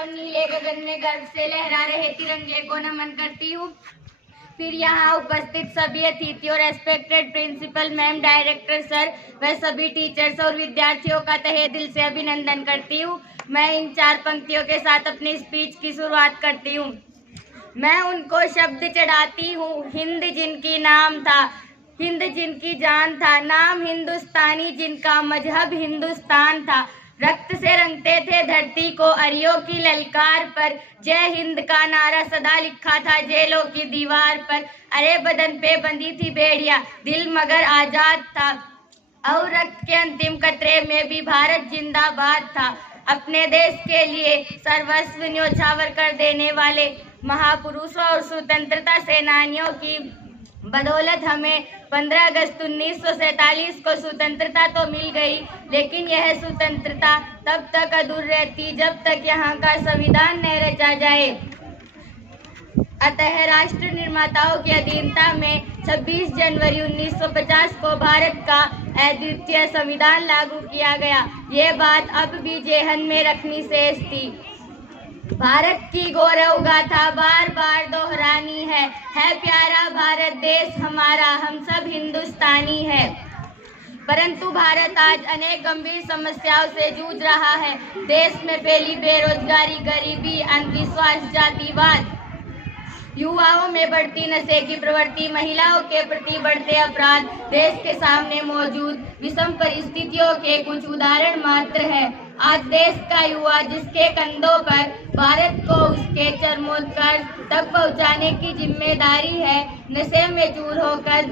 तब नीले गगन में गर्व से लहरा रहे तिरंगे को नमन करती हूँ। फिर यहाँ उपस्थित सभी अतिथियों, respected principal ma'am, director sir व सभी टीचर्स और विद्यार्थियों का तहे दिल से अभिनंदन करती हूँ। मैं इन 4 पंक्तियों के साथ अपनी स्पीच की शुरुआत करती हूँ। मैं उनको शब्द चढ़ाती हूँ, हिंद जिनकी नाम था, हिंद जिनकी जान था, नाम हिंदुस्तानी जिनका मजहब हिंदुस्तान था, रक्त से रंगते थे धरती को अरियों की ललकार पर, जय हिंद का नारा सदा लिखा था जेलों की दीवार पर, अरे बदन पे बंधी थी बेड़ियां, दिल मगर आजाद था, और रक्त के अंतिम कतरे में भी भारत जिंदाबाद था। अपने देश के लिए सर्वस्व न्योछावर कर देने वाले महापुरुषों और स्वतंत्रता सेनानियों की बदौलत हमें 15 अगस्त 1947 को स्वतंत्रता तो मिल गई, लेकिन यह स्वतंत्रता तब तक अधूरी रहती जब तक यहाँ का संविधान न रचा जाए। अतः राष्ट्र निर्माताओं की अधीनता में 26 जनवरी 1950 को भारत का अद्वितीय संविधान लागू किया गया। ये बात अब भी जेहन में रखनी शेष थी। भारत की गौरव गाथा बार बार दोहरानी है प्यारा भारत देश हमारा, हम सब हिंदुस्तानी है। परंतु भारत आज अनेक गंभीर समस्याओं से जूझ रहा है। देश में फैली बेरोजगारी, गरीबी, अंधविश्वास, जातिवाद, युवाओं में बढ़ती नशे की प्रवृत्ति, महिलाओं के प्रति बढ़ते अपराध देश के सामने मौजूद विषम परिस्थितियों के कुछ उदाहरण मात्र है। आज देश का युवा जिसके कंधों पर भारत को उसके चरमोत्कर्ष तक पहुंचाने की जिम्मेदारी है, नशे में चूर होकर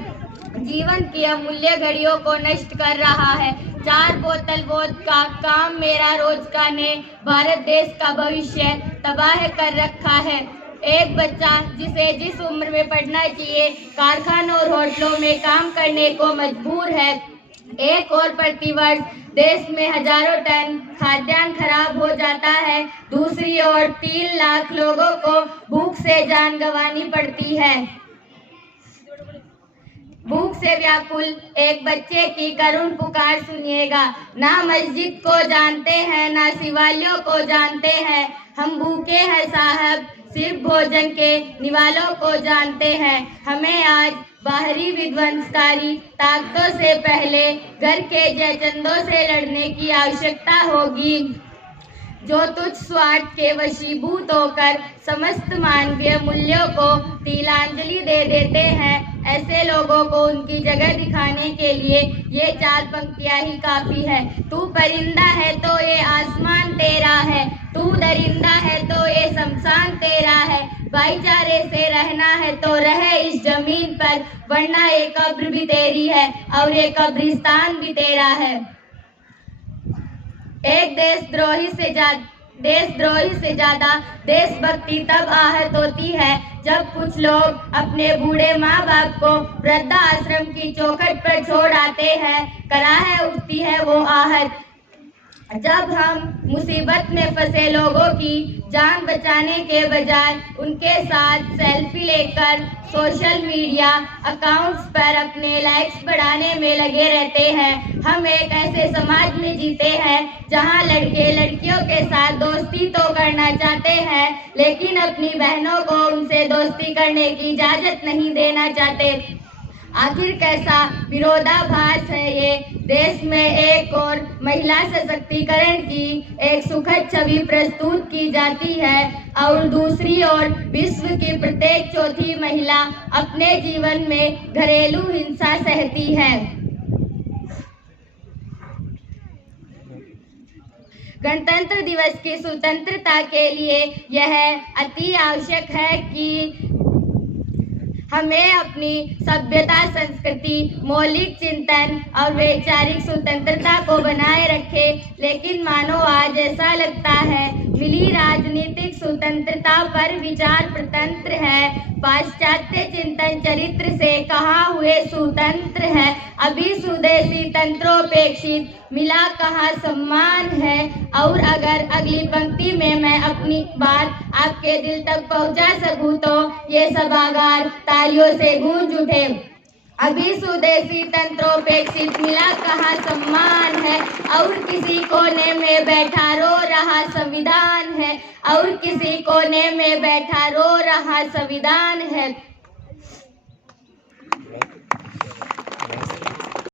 जीवन की अमूल्य घड़ियों को नष्ट कर रहा है। 4 बोतल वोदका का काम मेरा रोज का ने भारत देश का भविष्य तबाह कर रखा है। एक बच्चा जिसे जिस उम्र में पढ़ना चाहिए कारखानों और होटलों में काम करने को मजबूर है। एक और प्रतिवर्ष देश में हजारों टन खाद्यान्न खराब हो जाता है, दूसरी ओर 3 लाख लोगों को भूख से जान गंवानी पड़ती है। भूख से व्याकुल एक बच्चे की करुण पुकार सुनिएगा, ना मस्जिद को जानते हैं ना शिवालयों को जानते हैं, हम भूखे हैं साहब सिर्फ भोजन के निवालों को जानते हैं। हमें आज बाहरी विध्वंसकारी ताकतों से पहले घर के जयचंदों से लड़ने की आवश्यकता होगी, जो तुच्छ स्वार्थ के वशीभूत होकर समस्त मानवीय मूल्यों को तिलांजलि दे देते हैं। ऐसे लोगों को उनकी जगह दिखाने के लिए ये 4 पंक्तियां ही काफी है। तू परिंदा है तो ये आसमान तेरा है, तू दरिंदा है तो ये शमशान तेरा है, भाईचारे से रहना है तो रहे इस जमीन पर, वरना ये कब्र भी तेरी है और ये कब्रिस्तान भी तेरा है। एक देशद्रोही से ज्यादा देशभक्ति तब आहत होती है जब कुछ लोग अपने बूढ़े माँ बाप को वृद्धाश्रम की चौखट पर छोड़ आते हैं। कराह उठती है वो आहत जब हम मुसीबत में फंसे लोगों की जान बचाने के बजाय उनके साथ सेल्फी लेकर सोशल मीडिया अकाउंट्स पर अपने लाइक्स बढ़ाने में लगे रहते हैं। हम एक ऐसे समाज में जीते हैं जहां लड़के लड़कियों के साथ दोस्ती तो करना चाहते हैं, लेकिन अपनी बहनों को उनसे दोस्ती करने की इजाजत नहीं देना चाहते। आखिर कैसा विरोधाभास है ये। देश में एक और महिला सशक्तिकरण की एक सुखद छवि प्रस्तुत की जाती है और दूसरी ओर विश्व की प्रत्येक चौथी महिला अपने जीवन में घरेलू हिंसा सहती है। गणतंत्र दिवस की स्वतंत्रता के लिए यह अति आवश्यक है कि हमें अपनी सभ्यता, संस्कृति, मौलिक चिंतन और वैचारिक स्वतंत्रता को बनाए रखें। लेकिन मानो आज ऐसा लगता है मिली राजनीतिक स्वतंत्रता पर विचार प्रतंत्र है, पाश्चात्य चिंतन चरित्र से कहाँ हुए स्वतंत्र है, अभी स्वदेशी तंत्रोपेक्षित मिला कहाँ सम्मान है। और अगर अगली पंक्ति में मैं अपनी बात आपके दिल तक पहुंचा सकूं तो ये सभागार तालियों से गूंज उठे। अभी स्वदेशी तंत्रोपेक्षित मिला कहाँ सम्मान है, और किसी कोने में बैठा रो रहा संविधान है, और किसी कोने में बैठा रो रहा संविधान है।